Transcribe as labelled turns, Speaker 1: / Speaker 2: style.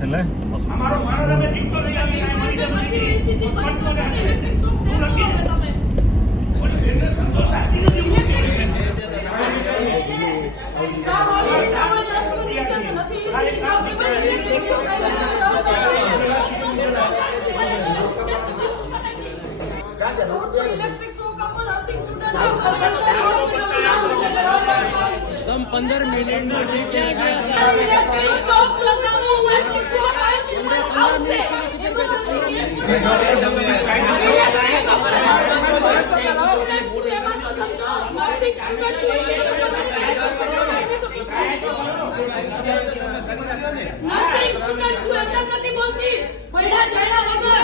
Speaker 1: ଥିଲେ ଆମର ମାଡ଼ରେ ଆମେ ଯୁକ୍ତ ନେଇ ଆମେ
Speaker 2: ନାଇଁ
Speaker 3: दम पंद्रह
Speaker 2: मिलियन নাচে ইস্কুল কাজ করে তার কাছে বলছি মহিলা জেলা বন্ধ